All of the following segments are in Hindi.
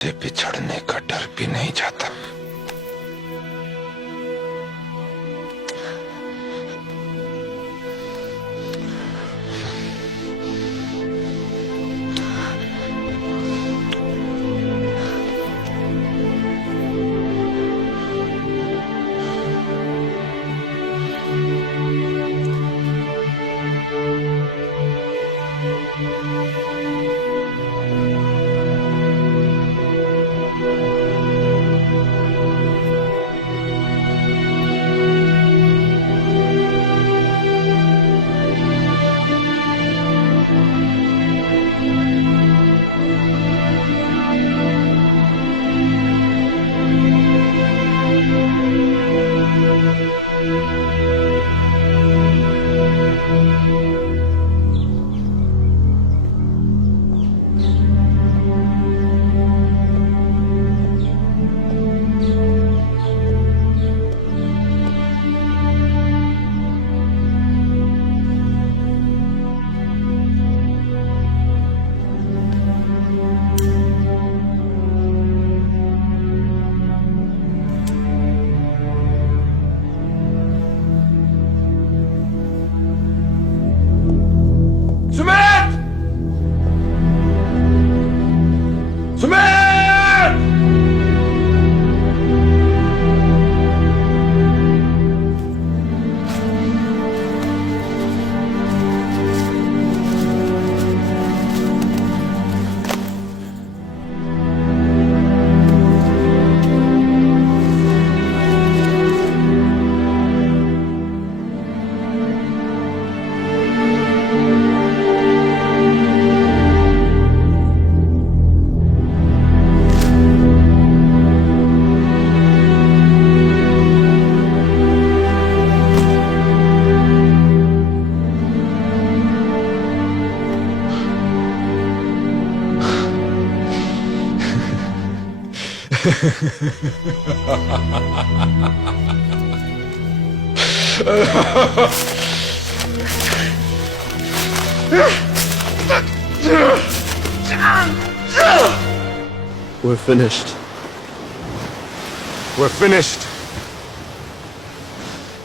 से बिछड़ने का डर भी नहीं जाता। We're finished. We're finished.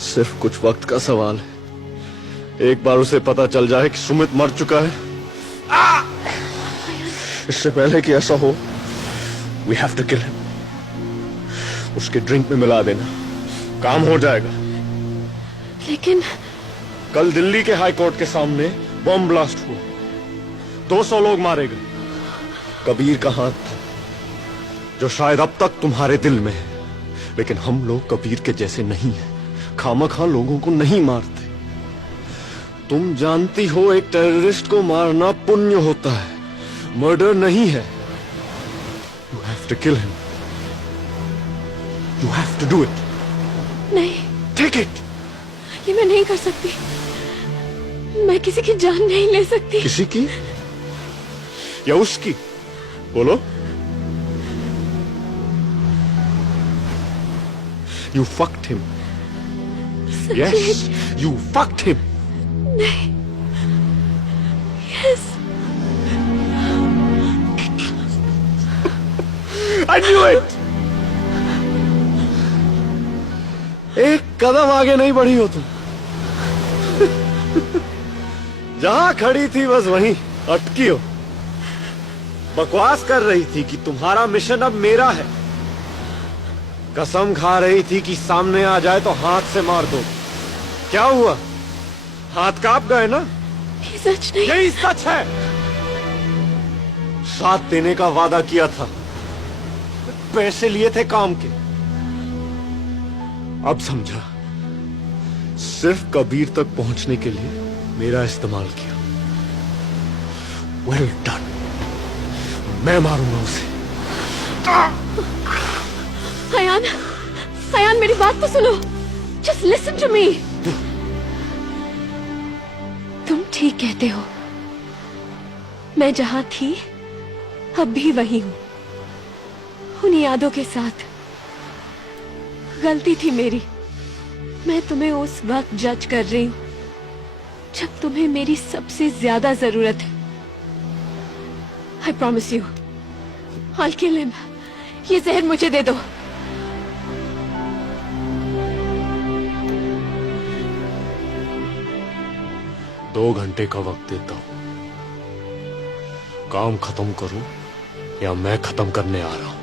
सिर्फ कुछ वक्त का सवाल है। एक बार उसे पता चल जाए कि सुमित मर चुका है, इससे पहले कि ऐसा हो, we have to kill him. उसके ड्रिंक में मिला देना, काम हो जाएगा। लेकिन कल दिल्ली के हाई कोर्ट के सामने बॉम्ब ब्लास्ट हुआ, 200 लोग मारे गए। कबीर का हाथ था, जो शायद अब तक तुम्हारे दिल में है, लेकिन हम लोग कबीर के जैसे नहीं हैं। खामखा लोगों को नहीं मारते। तुम जानती हो एक टेररिस्ट को मारना पुण्य होता है, मर्डर नहीं है। You have to kill him. You have to do it. नहीं, Take it. ये मैं नहीं कर सकती। मैं किसी की जान नहीं ले सकती। किसी की या उसकी? बोलो। You fucked him. Yes, you fucked him. नहीं। Yes. I knew it. एक कदम आगे नहीं बढ़ी हो तुम। जहां खड़ी थी बस वहीं अटकी हो। बकवास कर रही थी कि तुम्हारा मिशन अब मेरा है। कसम खा रही थी कि सामने आ जाए तो हाथ से मार दो। क्या हुआ? हाथ कांप गए ना? ये सच नहीं। यही सच है। साथ देने का वादा किया था, पैसे लिए थे काम के। अब समझा, सिर्फ कबीर तक पहुंचने के लिए मेरा इस्तेमाल किया। Well done. मैं मारूंगा उसे। अयान, अयान मेरी बात तो सुनो। Just listen to me. तुम ठीक कहते हो। मैं जहां थी, अब भी वही हूं, उन यादों के साथ। गलती थी मेरी। मैं तुम्हें उस वक्त जज कर रही हूं जब तुम्हें मेरी सबसे ज्यादा जरूरत है। I promise you, I'll kill him. ये जहर मुझे दे दो। दो घंटे का वक्त देता हूं, काम खत्म करूं या मैं खत्म करने आ रहा हूं।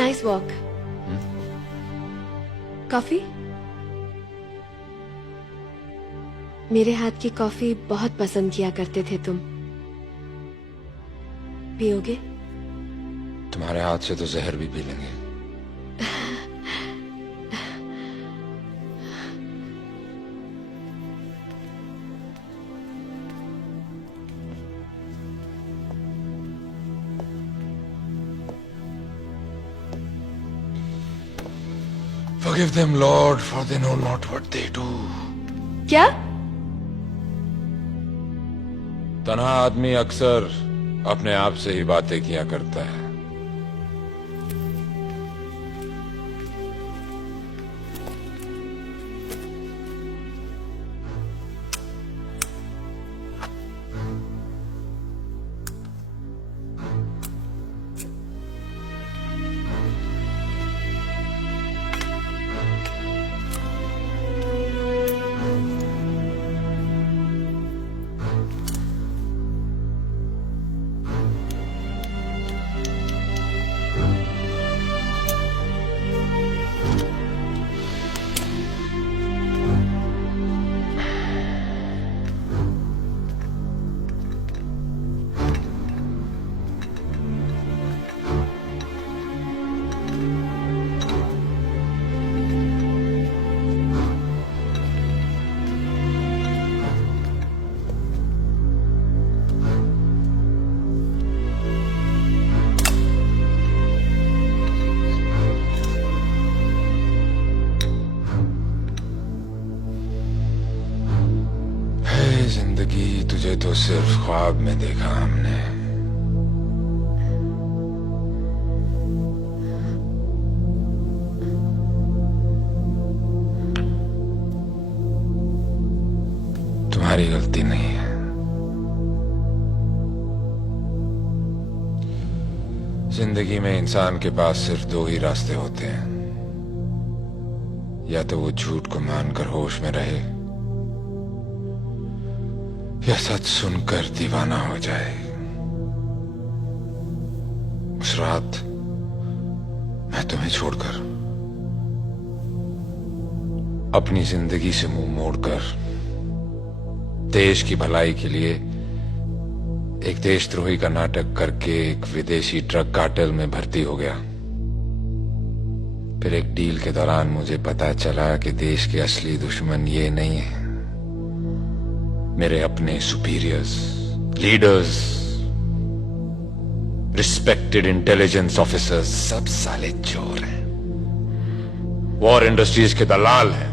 Nice walk. कॉफी? मेरे हाथ की कॉफी बहुत पसंद किया करते थे तुम। पियोगे? तुम्हारे हाथ से तो जहर भी पी लेंगे। Forgive them, Lord, for they know not what they do. क्या? तन्हा आदमी अक्सर अपने आप से ही बातें किया करता है। जिंदगी तुझे तो सिर्फ ख्वाब में देखा हमने। तुम्हारी गलती नहीं है। जिंदगी में इंसान के पास सिर्फ दो ही रास्ते होते हैं, या तो वो झूठ को मानकर होश में रहे या सच सुनकर दीवाना हो जाए। उस रात मैं तुम्हें छोड़कर अपनी जिंदगी से मुंह मोड़कर देश की भलाई के लिए एक देशद्रोही का नाटक करके एक विदेशी ड्रग कार्टेल में भर्ती हो गया। फिर एक डील के दौरान मुझे पता चला कि देश के असली दुश्मन ये नहीं है, मेरे अपने superiors, leaders, respected intelligence officers सब साले चोर हैं, वॉर इंडस्ट्रीज के दलाल हैं,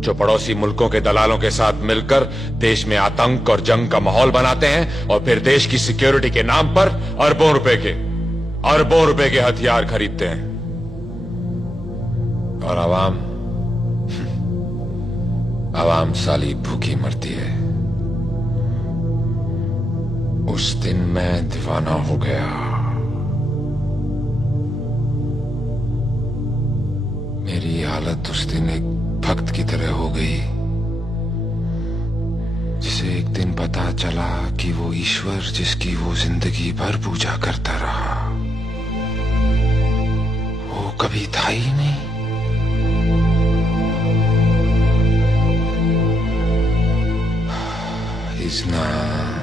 जो पड़ोसी मुल्कों के दलालों के साथ मिलकर देश में आतंक और जंग का माहौल बनाते हैं और फिर देश की सिक्योरिटी के नाम पर अरबों रुपए के हथियार खरीदते हैं। और आवाम साली भूखी मरती है। उस दिन मैं दीवाना हो गया। मेरी हालत उस दिन एक भक्त की तरह हो गई, जिसे एक दिन पता चला कि वो ईश्वर जिसकी वो जिंदगी भर पूजा करता रहा, वो कभी था ही नहीं। Is not